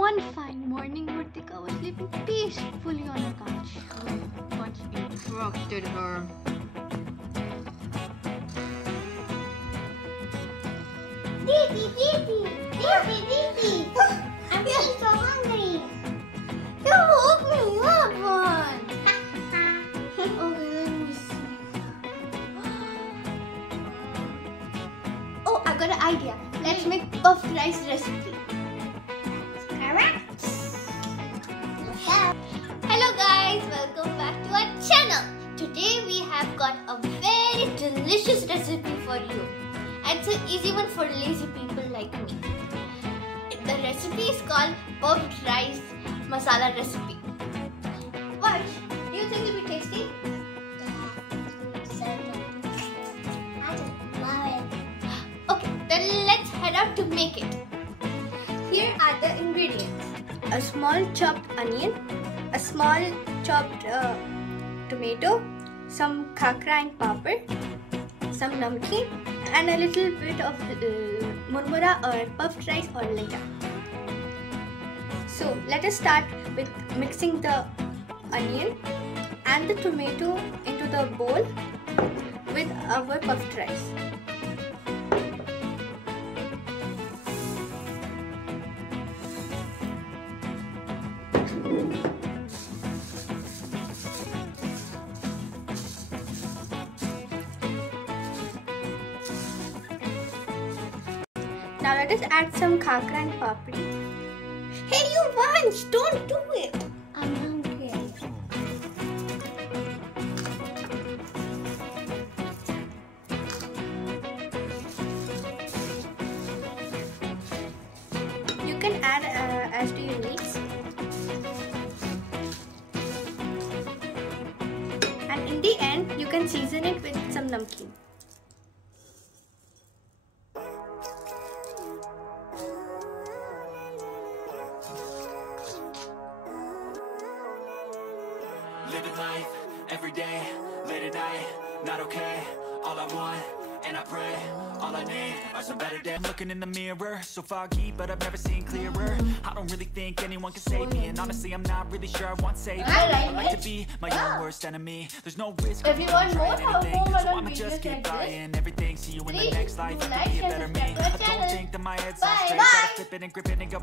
One fine morning, Murtika was living peacefully on a couch. What interrupted her? Didi! I'm feeling so hungry. You woke me up, one. Okay, let me see. Oh, I got an idea. Let's make puffed rice recipe. Correct. Hello guys, welcome back to our channel. Today we have got a very delicious recipe for you. It's an easy one for lazy people like me. The recipe is called puffed rice masala recipe. What? Do you think it will be tasty? I just love it. Okay, then let's head out to make it. Here are the ingredients. A small chopped onion, a small chopped tomato, some khakra and papad, some namkeen, and a little bit of murmura or puffed rice or later. So let us start with mixing the onion and the tomato into the bowl with our puffed rice. Now let us add some khakra and papri. Hey you Vansh, don't do it! I'm hungry. You can add as to your needs. And in the end, you can season it with some namkeen. Living life, every day, late at night, not okay. All I want, and I pray, all I need are some better days. I'm looking in the mirror, so foggy, but I've never seen clearer. I don't really think anyone can save me, and honestly, I'm not really sure I want saving. I like to be my own worst enemy. There's no risk. If you want more anything, how so I'ma just keep buying everything. See you in the next life. like, Be a share, better subscribe me. to our I don't channel. think that my head's on Bye. straight. Bye. Gotta flip it and grip it and go.